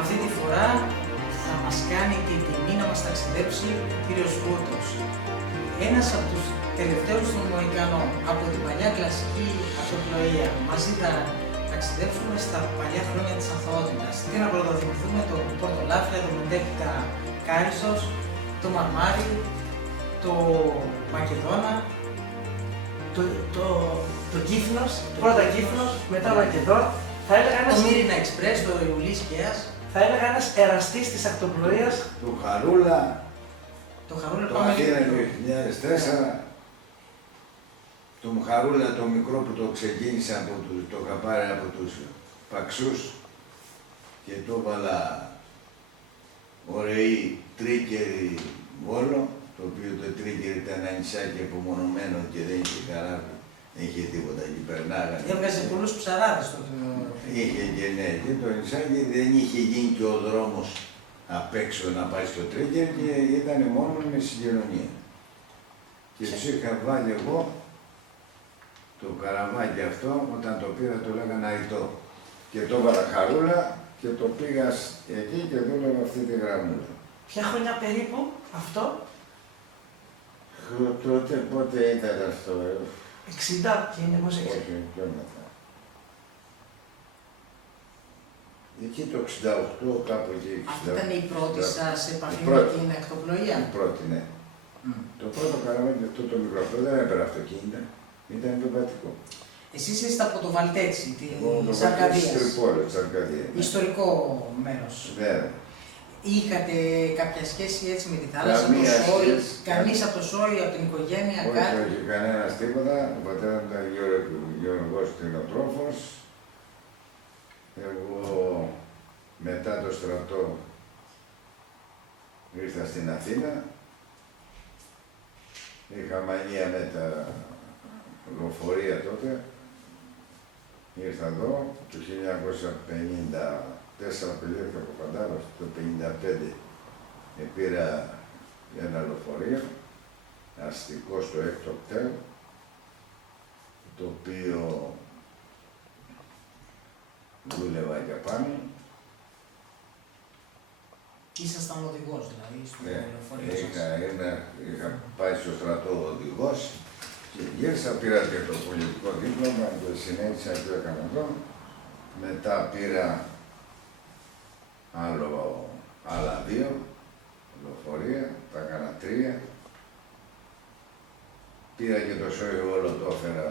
Αυτή τη φορά θα μας κάνει την τιμή να μας ταξιδέψει ο κύριος Βούρτος. Ένας από τους τελευταίους των Μοϊκανών, από την παλιά κλασική αυτοπλοεία. Μαζί θα ταξιδέψουμε στα παλιά χρόνια της αθωότητας. Τι να πρωτοδημηθούμε, το Πορτολάφια, το Μετέπειτα Κάρισος, το Μαρμάρι, το Μακεδόνα, το Κύφνος, πρώτα Κύφνος, μετά Μακεδόν. Θα έλεγα το Μύρινα Εξπρές, το Ιουλής Κέας. Θα έλεγα ένας εραστής της ακτοπλοείας. Το Χαρούλα, το Χαρούλα το Αθήνα 2004. Το Χαρούλα το μικρό που το ξεκίνησε το είχα πάρει από τους Παξούς και το έβαλα ωραίοι τρίκεροι Βόλο, το οποίο το τρίκερ ήταν ένα νησάκι απομονωμένο και δεν είχε καράβι, δεν είχε τίποτα εκεί, περνάγανε. Έβγαζε πολλούς ψαράδες τότε. Είχε και ναι, και το νησάκι δεν είχε γίνει και ο δρόμος απ' έξω να πάει στο τρίκερ και ήταν μόνο με συγκοινωνία. Και τους είχα βάλει εγώ το καραβάκι αυτό, όταν το πήρα το λέγανε Αητό. Και το έβαλα Χαρούλα και το πήγα εκεί και δούλευα αυτή τη γραμμούλα. Ποια χρονιά περίπου αυτό? Τότε πότε ήταν αυτό, 60 και είναι πως 60. Όχι, πιο μετά. Εκεί το 68, κάπου εκεί. Αυτή ήταν η πρώτη σας επαφή με την ακτοπλοεία? Η πρώτη, ναι. Το πρώτο καραβάκι αυτό το μικρό, αυτό δεν έπαιρνε αυτοκίνητα, ήταν επιβατικό. Εσείς είστε από το Βαλτέτσι, της Αρκαδίας. Αρκαδίας. Ιστορικό μέρος. Ναι. Είχατε κάποια σχέση έτσι με τη θάλασσα, το Σόι, κανείς από το Σόι, από την οικογένεια, κάτι? Όχι, κανένας τίποτα. Ο πατέρας ήταν γεωργός κτηνοτρόφος. Εγώ μετά το στρατό ήρθα στην Αθήνα. Είχα μανία με τα λεωφορεία τότε. Ήρθα εδώ το 1954 πηγαίνω από Παντάρο, το 1955 πήρα ένα λεωφορείο αστικό στο έκτο κτέλ, το οποίο δούλευα για πάνω. Ήσασταν οδηγός δηλαδή στο λεωφορείο σας? Είχα πάει στο στρατό οδηγός και γύρισα, πήρα και το πολιτικό δίπλωμα, το συνέχισα και έκανα εδώ. Μετά πήρα άλλα 2 λεωφορεία, τα έκανα 3. Πήρα και το Σόι όλο το έφερα.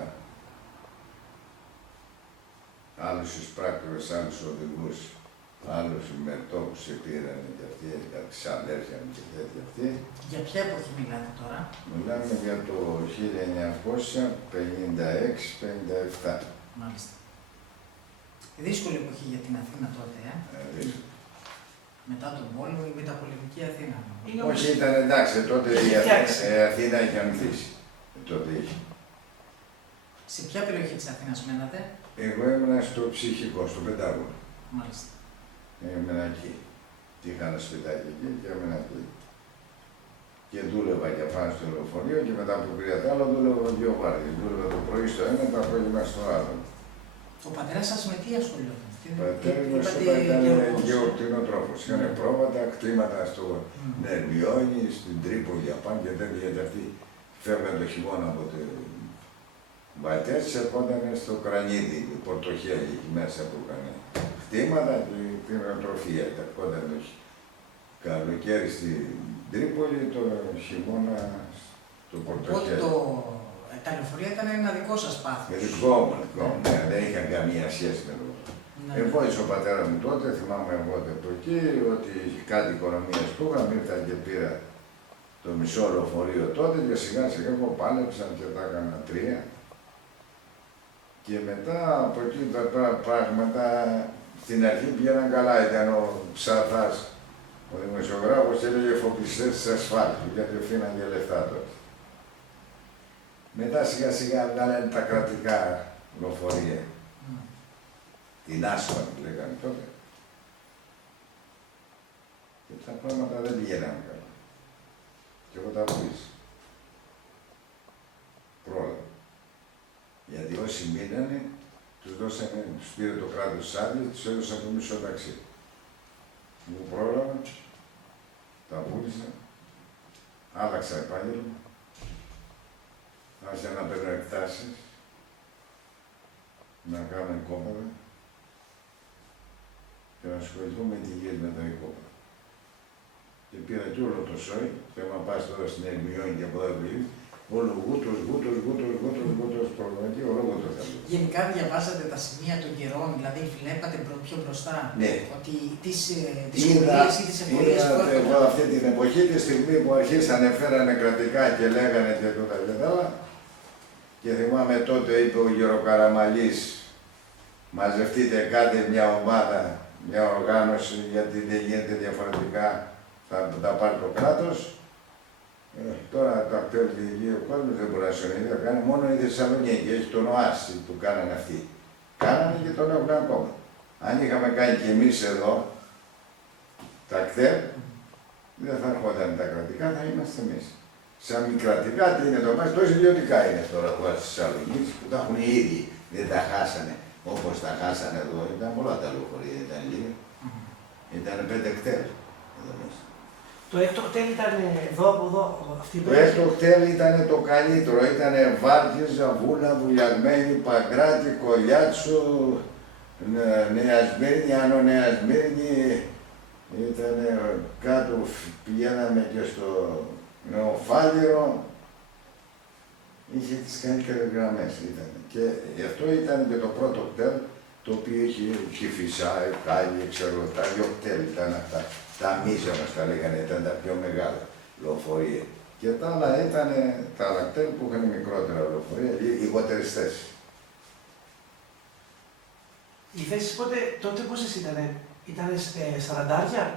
Άλλους εισπράκτορες, άλλους οδηγούς, άλλους μετόχους πήραν και αυτοί, κάτι σαν αδέρφια μου και τέτοια αυτοί. Για ποια εποχή μιλάτε τώρα? Μιλάμε για το 1956-57. Μάλιστα. Δύσκολη εποχή για την Αθήνα τότε, μετά τον πόλεμο, η μεταπολεμική Αθήνα. Όχι, ήταν εντάξει, τότε η Αθήνα είχε ανθίσει. Τότε είχε. Σε ποια περιοχή της Αθήνας μένατε? Εγώ έμενα στο ψυχικό, στο Πεντάγωνο. Μάλιστα. Έμενα εκεί. Είχα ένα σπιτάκι εκεί και έμενα εκεί. Και δούλευα για πάνω στο λεωφορείο και μετά που πήρα το άλλο δούλευα 2 βάρδιες. Δούλευα το πρωί στο ένα, το απόγευμα στο άλλο. Ο πατέρας σας με τι ασχολιόταν? Ο πατέρας μας ήταν γεωκτηνοτρόφος. Είχαν πρόβατα, κτήματα στο Νερμιόνι, στην Τρίπολη, απάνω και τέτοια, γιατί αυτοί φεύγαν το χειμώνα από το Βαλτέτσι, ερχόταν στο Κρανίδι, η Πορτοχέλη, εκεί μέσα που έκανε κτήματα και κτηνοτροφία. Ερχόταν το καλοκαίρι στην Τρίπολη, το χειμώνα στο Πορτοχέλη. Οπότε τα λεωφορεία ήταν ένα δικό σας πάθος? Δικό μου, δεν είχαν καμία σχέση με το. Βοήθησε ο πατέρας μου τότε, θυμάμαι εγώ από εκεί, ότι κάτι οικονομίας που είχαμε, ήρθα και πήρα το μισό λεωφορείο τότε και σιγά σιγά εγώ πάλεψα και τα έκανα 3. Και μετά από εκεί τα πράγματα στην αρχή πήγαιναν καλά. Ήταν ο Ψαθάς, ο δημοσιογράφος, έλεγε φοπλιστές της ασφάλτου, γιατί ευθύναν και λεφτά τότε. Μετά σιγά σιγά βγάλανε τα κρατικά λεωφορεία. Την άσφαλτ λέγανε τότε. Και τα πράγματα δεν πηγαίνανε καλά. Και εγώ τα βοήθησα. Πρόλαβα. Γιατί όσοι μείνανε, τους πήρε το κράτος άδειες, τους έδωσαν το μισό ταξί. άλλαξα επάγγελμα. Άρχισα να παίρνω εκτάσεις, να κάνω οικόπεδα και να ασχοληθώ με τη γη με τα οικόπεδα. Και πήρα και όλο το σόι, και άμα πας τώρα στην Ερμιόνη και από εδώ βγει, όλο γούτος, προγραμματική, ολόκληρο το θέλω. Γενικά διαβάσατε τα σημεία των καιρών, δηλαδή βλέπατε πιο μπροστά. Ναι. Ότι τις σχολίες ή τις εμπορίες που Είδα εγώ αυτή την εποχή, τη στιγμή που αρχίσανε, φέρανε κρατικά και λέγανε και τούτα και τα άλλα. Και θυμάμαι τότε είπε ο Γεροκαραμαλής, μαζευτείτε κάτι μια ομάδα, μια οργάνωση, γιατί δεν γίνεται διαφορετικά, θα τα πάρει το κράτος. Τώρα το ακτέλ και εκεί ο κόσμος δεν μπορεί να σιωνίδια κάνει, μόνο η Θεσσαλονίκη έχει τον ΟΑΣΙ που κάνανε αυτοί. Κάνανε και τον έχουν ακόμα. Αν είχαμε κάνει κι εμείς εδώ τα κτέλ, δεν θα έρχονταν τα κρατικά, θα είμαστε εμείς. Σαν μη κρατικά, τι είναι το μας, τόσο ιδιωτικά είναι τώρα το ΟΑΣΙ της Θεσσαλονίκης που τα έχουν οι ίδιοι, δεν τα χάσανε όπως τα χάσανε εδώ. Ήταν πολλά τα λεωφορεία, ήταν λίγα. Ήταν 5 κτέλ εδώ μέσα. Το έκτο κτέλ ήταν εδώ, από εδώ, αυτή η Το έκτο κτέλ ήταν το καλύτερο, ήταν Βάρκιζα, Βούλα, Βουλιαγμένη, Παγκράτη, Κολιάτσου, Νέα Σμύρνη, Άνω Νέα Σμύρνη, ήταν κάτω, πηγαίναμε και στο Νεοφάλιρο, είχε τις καλύτερες γραμμές ήταν. Και γι' αυτό ήταν και το πρώτο κτέλ, το οποίο είχε Κηφισά, Κάλλη, ξέρω, τα δύο κτέλ ήταν αυτά. Τα μίζωνα τα λέγανε, ήταν τα πιο μεγάλα λεωφορεία. Και τα άλλα ήταν τα άλλα κτέλ που είχαν μικρότερα λεωφορεία, λιγότερες θέσεις. Οι θέσεις τότε πόσες ήτανε 40?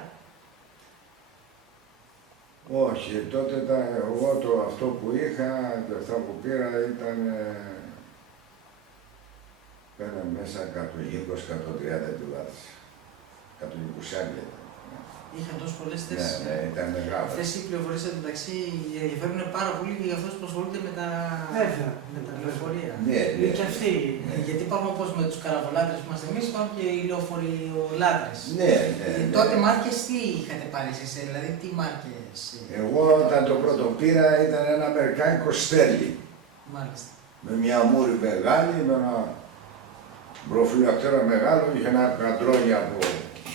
Όχι, τότε εγώ αυτό που είχα και αυτά που πήρα ήταν πέραν μέσα 120-130 επιβάτες. 120 ήταν. Είχαν τόσο πολλές θέσεις. Ναι, ήταν μεγάλο. Αυτές οι πληροφορίες εντωμεταξύ ενδιαφέρουν πάρα πολύ και για αυτούς που ασχολούνται με τα λεωφορεία. Ναι, ναι. Και αυτοί. Γιατί υπάρχουν όπως με τους καραβολάτρες που είμαστε εμείς, υπάρχουν και οι λεωφοριολάτρες. Ναι, ναι. Τότε μάρκες τι είχατε πάρει εσείς, δηλαδή τι μάρκες? Εγώ όταν το πρώτο πήρα ήταν ένα αμερικάνικο Στέρλι. Μάλιστα. Με μια μούρη μεγάλη, με ένα προφυλακτήρα μεγάλο, είχε ένα καντρόνι από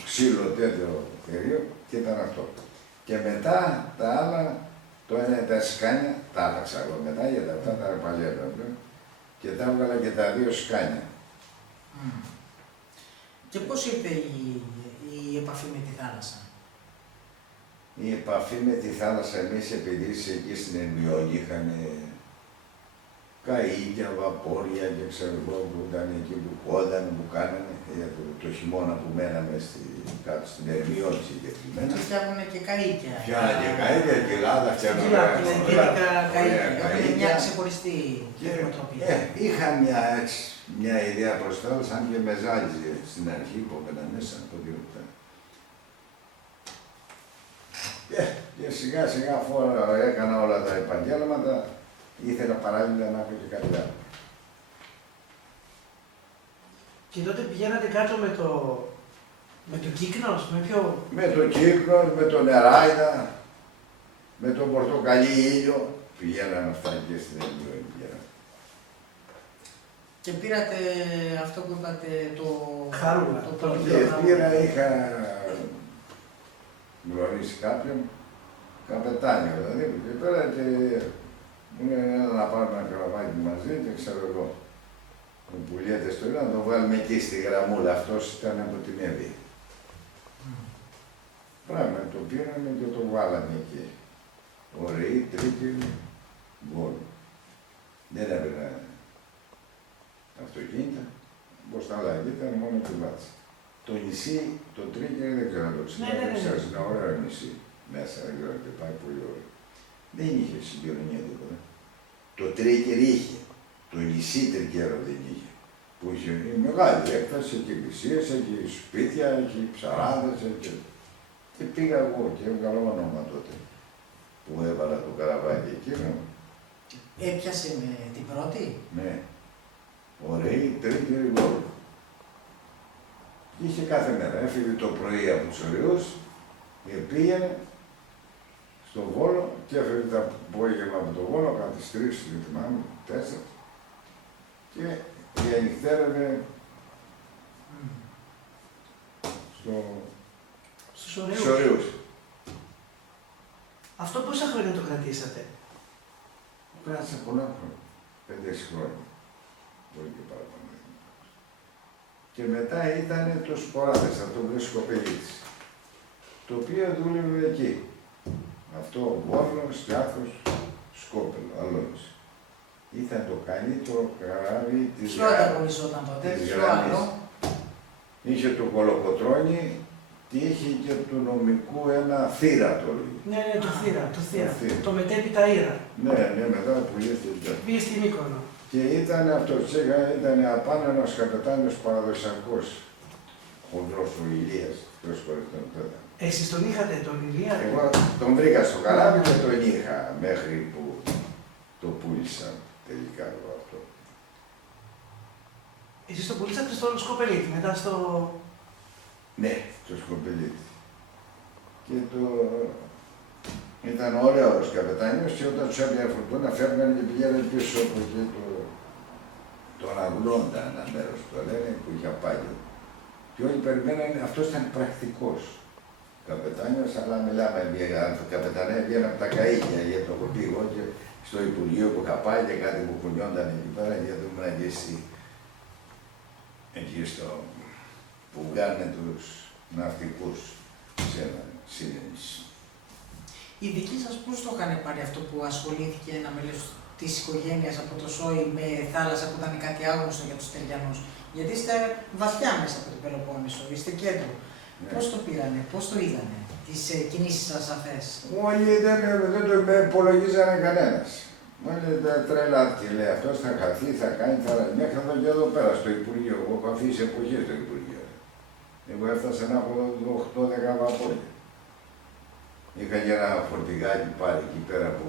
ξύλο τέτοιο θηρίο και ήταν αυτό. Και μετά τα άλλα, το ένα τα σκάνια, τα άλλαξα εγώ μετά γιατί αυτά τα παλιά και τα έβγαλα και τα δύο σκάνια. Και πώς ήρθε η επαφή με τη θάλασσα? Η επαφή με τη θάλασσα, εμείς επειδή εκεί στην Ερμιόνη είχαμε καΐκια, βαπόρια και ξέρω εγώ που ήταν εκεί που κόντανε, που κάνανε το χειμώνα που μέναμε κάτω στην Ερμιόνη συγκεκριμένα. Και φτιάχνουν και καΐκια. Φτιάχνουν και καΐκια και Ελλάδα, φτιάχνουν καΐκια. Έχουν μια ξεχωριστή νοοτροπία. Είχα μια ιδέα προς τα άλλα, σαν και με ζάλιζε στην αρχή που έπαιρνα μέσα από τη ρουτά. Και σιγά σιγά αφού έκανα όλα τα επαγγέλματα, ήθελα παράλληλα να έχω και κάτι άλλο. Και τότε πηγαίνατε κάτω με το Κύκνος, με ποιο? Με το Κύκνος, με το Νεράιδα, με τον Πορτοκαλί ήλιο, πηγαίναν αυτά και στην Ερμιόνη. Και πήρατε αυτό που είπατε, το Χαρούλα. Πήρα, είχα γνωρίσει κάποιον, καπετάνιο δηλαδή, και πέρα και μου λέει να πάρουμε ένα καραβάκι μαζί και ξέρω εγώ. Τον πουλιέται στο ίδιο, να τον βάλουμε εκεί στη γραμμούλα. Αυτός ήταν από την Εύη. Πράγμα, το πήραμε και το βάλαμε εκεί. Ωραίοι, τρίκυροι, γκολ. Δεν έπαιρνα αυτοκίνητα, όπως τα άλλα ήταν μόνο επιβάτες. Το νησί, το τρίκυρι δεν ξέρω να το ξέρω. Ξέρεις, είναι ωραίο νησί. Μέσα, δεν ξέρω και πάει πολύ ωραίο. Δεν είχε συγκοινωνία τίποτα. Το τρίκυρι είχε. Το νησί Τρικέρο δεν είχε. Που είχε μεγάλη έκταση, έχει εκκλησίες, έχει σπίτια, έχει ψαράδες, έχει... Και πήγα εγώ και έβγαλα όνομα τότε που έβαλα το καραβάκι εκείνο. Έπιασε με την πρώτη? Ναι. Ωραίοι, τρίκυροι γκολ. Είχε κάθε μέρα. Έφυγε το πρωί από τους ωραίους και πήγαινε στο Βόλο και έφερε το απόγευμα από το Βόλο, κατά τις 3, δεν θυμάμαι, 4 και διανυκτέρευε στους Ορεούς. Ορεούς. Αυτό πόσα χρόνια το κρατήσατε? Πέρασε πολλά χρόνια, 5-6 χρόνια, μπορεί και παραπάνω. Και μετά ήταν το Σποράδες, αυτό που λέει Σκοπελίτης, το οποίο δούλευε εκεί. Αυτό ο Βόλος, Στιάφος, Σκόπελο, Αλόνης. Ήταν το καλύτερο καράβι της Ποιο ανταγωνιζόταν τότε, ποιο άλλο? Είχε το Κολοκοτρώνη και είχε και του νομικού ένα θύρα το λέει. Ναι, το θύρα, το θύρα. θύρα. Το μετέπειτα Ήρα. Ναι, μετά που ήρθε. Πήγε στη Μύκονο. Και ήταν αυτό, ήταν απάνω ένας καπετάνιος παραδοσιακός, χοντρός ο Ηλίας, ποιος χωριστόν τότε. Εσείς τον είχατε τον Ηλία? Εγώ τον βρήκα στο καράβι και τον είχα μέχρι που το πούλησαν τελικά εγώ αυτό. Εσείς το πουλήσατε στον Σκοπελίτη, μετά στο... Ναι, το Σκοπελίτη. Και ήταν ωραίος καπετάνιος και όταν τους έπιανε φορτούνα φεύγανε και πηγαίνανε πίσω από εκεί τον Αγλόντα, ένα μέρος το λένε, που είχε απάγιο. Και όλοι περιμένανε, αυτός ήταν πρακτικός καπετάνιος, αλλά μιλάμε για καπετανέα βγαίνει από τα καΐκια, γιατί το έχω πει εγώ και στο Υπουργείο που είχα πάει και κάτι που κουνιόνταν εκεί πέρα, γιατί ήμουν και εσύ, εκεί στο, που βγάλουν τους ναυτικούς σε ένα συνέντευξη. Οι δικοί σας πώς το είχαν πάρει αυτό που ασχολήθηκε ένα μέλος της οικογένειας από το ΣΟΗ με θάλασσα που ήταν κάτι άγνωστο για τους Τεριανούς? Γιατί είστε βαθιά μέσα από την Πελοπόννησο, είστε κέντρο. Ναι. Πώς το πήρανε, πώς το είδανε, τις κινήσεις σας αυτές? Όλοι δεν το υπολογίζανε κανένας. Όλοι τα τρέλα και λέει αυτός θα χαθεί, θα κάνει, μέχρι εδώ και εδώ πέρα στο Υπουργείο. Εγώ έχω αφήσει εποχές στο Υπουργείο. Εγώ έφτασα να έχω 8-10 βαπόρια. Είχα και ένα φορτηγάκι πάλι εκεί πέρα που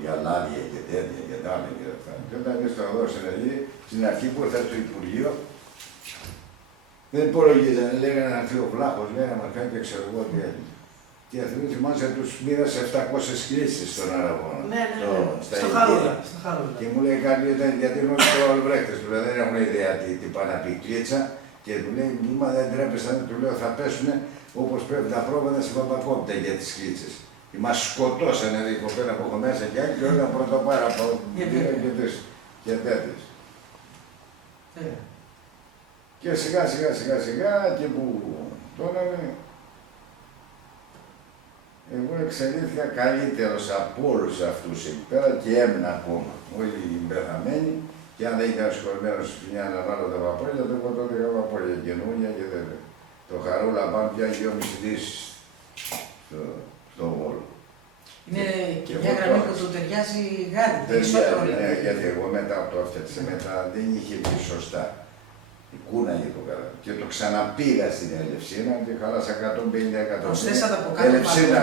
για λάδια και τέτοια και τα άλλα και αυτά. Και όταν ήρθα να δώσω ενεργή, στην αρχή που ήρθα στο Υπουργείο, δεν υπολογίζανε, λέγανε να έρθει ο Βλάχος, λέγανε να κάνει και ξέρω εγώ τι έγινε. Και θυμάσαι τους μοίρασε 700 κλήσεις στον Αραβόνα. Ναι, στο Χαρούλα. Και μου λέει κάτι, γιατί είναι όλοι οι Ολβρέχτες, του λέει δεν έχουν ιδέα τι πάει να πει κλίτσα. Και του λέει, μα δεν τρέπεσαν, του λέω θα πέσουνε όπως πρέπει τα πρόβατα στην Παπακόπτα για τις κλίτσες. Μας σκοτώσανε η κοπέλα που έχω μέσα και άλλοι και όλα πρωτοπάρα από και τέτοιες. Και σιγά και που τόναμε, εγώ εξελίχθηκα καλύτερος από όλους αυτούς εκεί πέρα και έμεινα ακόμα. Όλοι οι πεθαμένοι και αν δεν ήταν σχολημένος μια να βάλω τα βαπόρια, τότε εγώ τότε είχα βαπόρια καινούργια και δεν. Το Χαρούλα πάνω πια 2,5 δις στο Βόλο. Είναι και μια γραμμή που του ταιριάζει γάρι. Ναι, γιατί εγώ μετά το έφτιαξα, μετά δεν είχε πει σωστά. Κούναγε το καράβι. Και το ξαναπήγα στην Ελευσίνα και χάλασα 150 εκατομμύρια. Προσθέσατε από κάτω. Ελευσίνα,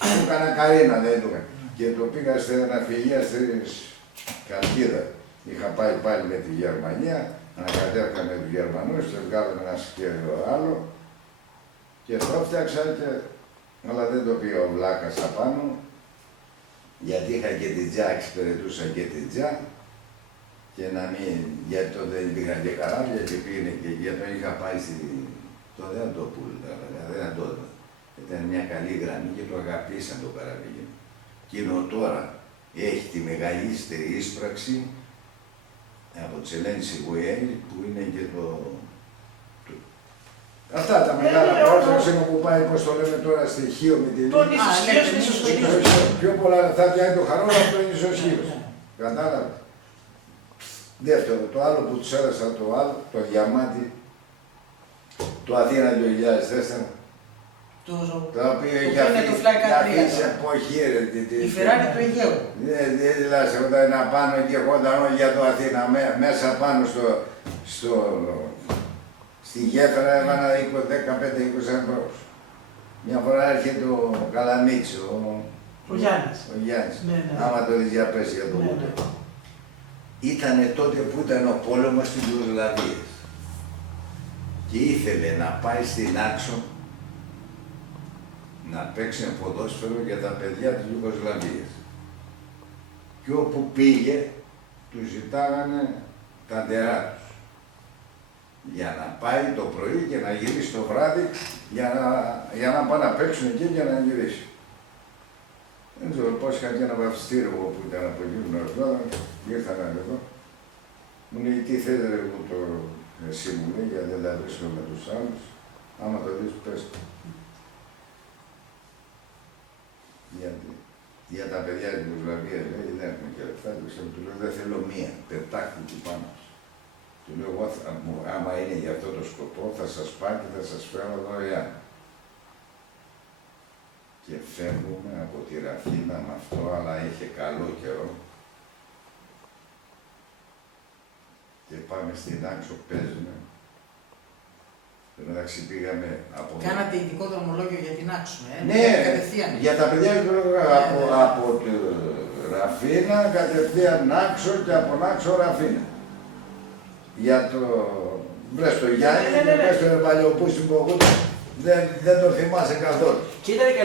του έκανα καρίνα, δεν του έκανα. Και το πήγα στην ναυπηγεία στη Καλκίδα. Είχα πάει πάλι με τη Γερμανία, ανακατεύτηκα με τους Γερμανούς, και βγάλαμε ένα σκέριο άλλο και το έφτιαξα αλλά δεν το πήγα ο Βλάκας απάνω, γιατί είχα και την τζά, εξυπηρετούσα και την τζά και να μην, γιατί τότε δεν υπήρχαν και καράβια και πήγαινε και γιατί τον είχα πάει τότε δεν το πούλητα, δεν το έδωνα. Ήταν μια καλή γραμμή και το αγαπήσαν το καράβι. Εκείνο τώρα έχει τη μεγαλύτερη ίσπραξη από τις Ελένης Ιγουέλ που είναι και το... Αυτά τα μεγάλα projects που πάει, πώς το λέμε τώρα, στοιχείο με τη Λύση. Πιο πολλά θα πιάνει το Χαρόλα από το Ισοσχύος. Κατάλαβε. Δεύτερο, το άλλο που τους έδωσα το διαμάτι, το Αθήνα 2004, το οποίο είχε αφήσει εποχή. Η Φεράρι του Αιγαίου. Δεν δηλαδή, όταν είναι πάνω και ερχόταν όλοι για το Αθήνα, μέσα πάνω στη γέφυρα έβανα 15-20 ευρώ. Μια φορά έρχεται ο Καλαμίτσι, ο Γιάννης. Άμα το δεις για πέσει για το βούτο. Ήτανε τότε που ήταν ο πόλεμος στην Ιουγκοσλαβία και ήθελε να πάει στην Άξο να παίξει ποδόσφαιρο για τα παιδιά της Ιουγκοσλαβίας. Και όπου πήγε, του ζητάγανε τα ντερά τους. Για να πάει το πρωί και να γυρίσει το βράδυ, για να πάνε να παίξουν εκεί και να γυρίσει. Δεν ξέρω πώς είχα και ένα βαφιστήριο που ήταν από εκεί την Ορθόδα, ήρθαν εδώ. Μου λέει, τι θέλετε ρε μου το εσύ μου λέει, γιατί δεν τα βρίσκω με τους άλλους. Άμα το δεις, πες το. Γιατί για τα παιδιά της Ιουγκοσλαβίας λέει, δεν έχουμε και λεφτά, του λέω, δεν θέλω μία, πετάχτη του πάνω σου. Του λέω, εγώ άμα είναι για αυτό το σκοπό, θα σας πάω και θα σας φέρω δωρεάν. Και φεύγουμε από τη Ραφίνα με αυτό, αλλά είχε καλό καιρό. Και πάμε στην Άξο, παίζουμε. Εντάξει, πήγαμε από... Κάνατε ειδικό δρομολόγιο για την Άξο, Ναι, κατευθείαν. για τα παιδιά από τη Ραφίνα, κατευθείαν Άξο και από Άξο Ραφίνα. Για το... Βρες το Γιάννη, βρες το Παλαιοπούσι Μπογούτα, δεν το θυμάσαι καθόλου. Και ήταν οι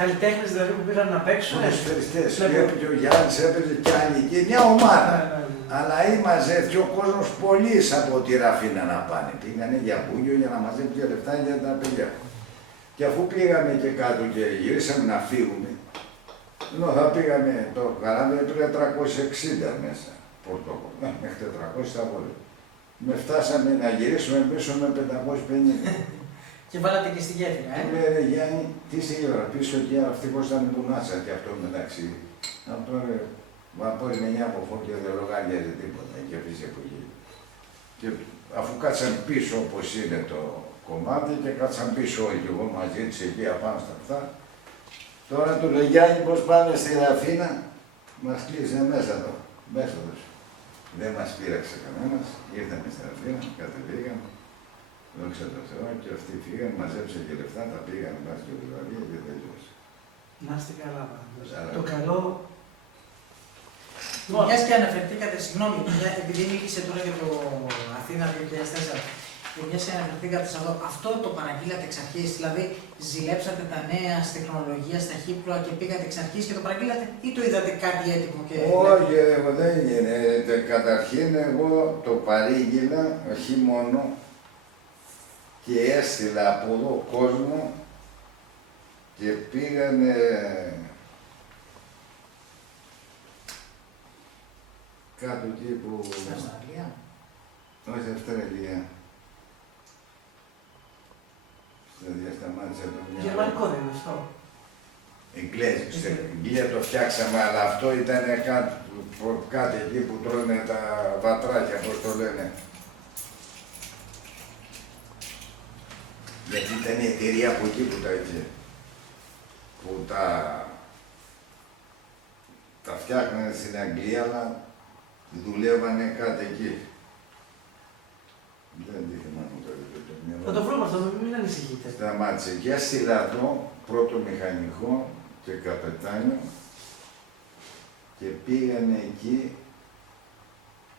καλλιτέχνες δηλαδή που πήγαν να παίξουν. Ποδοσφαιριστές, και ο Γιάννης έπαιζε και άλλη και μια ομάδα. Αλλά μαζεύτηκε ο κόσμος πολύ από τη Ραφίνα να πάνε. Πήγανε για Μπούγιο για να μαζεύουν και λεφτά για τα παιδιά. Και αφού πήγαμε και κάτω και γυρίσαμε να φύγουμε, ενώ θα πήγαμε το καράβι έπρεπε 360 μέσα. Πορτόκολλο, μέχρι 400 τα βόλια. Με φτάσαμε να γυρίσουμε πίσω με 550. Και βάλατε και στη γέφυρα, Του λέει, Γιάννη, τι είσαι η ώρα πίσω και αυτή πώς ήταν μπουνάτσα και αυτό μεταξύ. Αυτό βαπόρι με 9 από φώκια δεν λογάριαζε τίποτα και αφήσε που γίνει. Και αφού κάτσαν πίσω όπως είναι το κομμάτι και κάτσαν πίσω όλοι και εγώ μαζί της εκεί απάνω στα αυτά. Τώρα του λέει, Γιάννη, πώς πάνε στη Ραφίνα, μας κλείσε μέσα εδώ, μέσα τους. Δεν μας πείραξε κανένας, ήρθαμε στην Ραφίνα, κατεβήκαμε. Δόξα τω Θεώ και αυτοί φύγαν, μαζέψαν και λεφτά, τα πήγαν μέσα στη Ιουγκοσλαβία και τελείωσε. Να είστε καλά πάντως. Άρα. Το καλό... Μιας και αναφερθήκατε, συγγνώμη, επειδή μίλησε τώρα για το Αθήνα 2004, και μιας και αναφερθήκατε σε αυτό, αυτό το παραγγείλατε εξ αρχής, δηλαδή ζηλέψατε τα νέα στη τεχνολογία, στα χύπλοα και πήγατε εξ αρχής και το παραγγείλατε ή το είδατε κάτι έτοιμο και... Όχι, δεν γίνεται. Καταρχήν εγώ το παρήγγειλα, όχι μόνο, και έστειλα από εδώ κόσμο και πήγανε κάτω εκεί που... Στην Αυστραλία. Όχι, Αυστραλία. Σταμάτησα το μυαλό. Γερμανικό δεν είναι αυτό. Εγγλέζικο, στην Αγγλία το φτιάξαμε, αλλά αυτό ήταν κάτι εκεί που τρώνε τα βατράκια, πώς το λένε. Γιατί ήταν η εταιρεία από εκεί που τα είχε, που τα φτιάχνανε στην Αγγλία, αλλά δουλεύανε κάτι εκεί. Δεν τη θυμάμαι τώρα το μυαλό. Θα το βρούμε αυτό, μην ανησυχείτε. Σταμάτησε και έστειλα εδώ πρώτο μηχανικό και καπετάνιο και πήγανε εκεί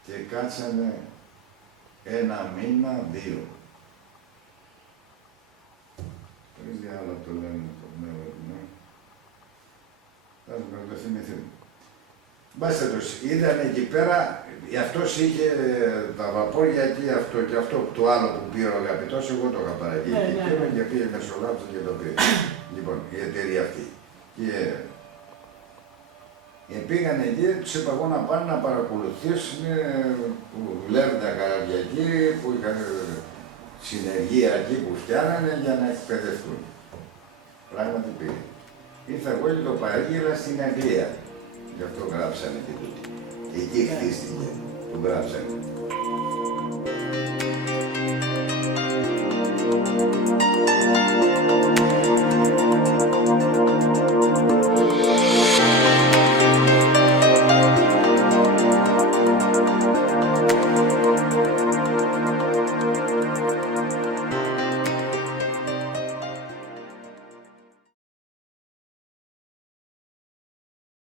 και κάτσανε 1 μήνα, 2. Δεν διάλογο το λένε το πνεύμα του νέου. Θα το θυμηθούμε. Μπάστατος, είδανε εκεί πέρα, αυτός είχε τα βαπόρια εκεί αυτό και αυτό το άλλο που πήρε ο αγαπητός, εγώ το είχα παραγγείλει και πήγε μεσολάβησε και το πήρε. Λοιπόν, η εταιρεία αυτή. Και πήγανε εκεί, τους είπα εγώ να πάνε να παρακολουθήσουν που δουλεύουν τα καράβια εκεί, που είχαν συνεργεία εκεί που φτιάνανε για να εκπαιδευτούν. Πράγματι πήγε. Ήρθα εγώ και το παρήγγειλα στην Αγγλία. Γι' αυτό γράψανε και τούτο. Εκεί χτίστηκε που γράψανε.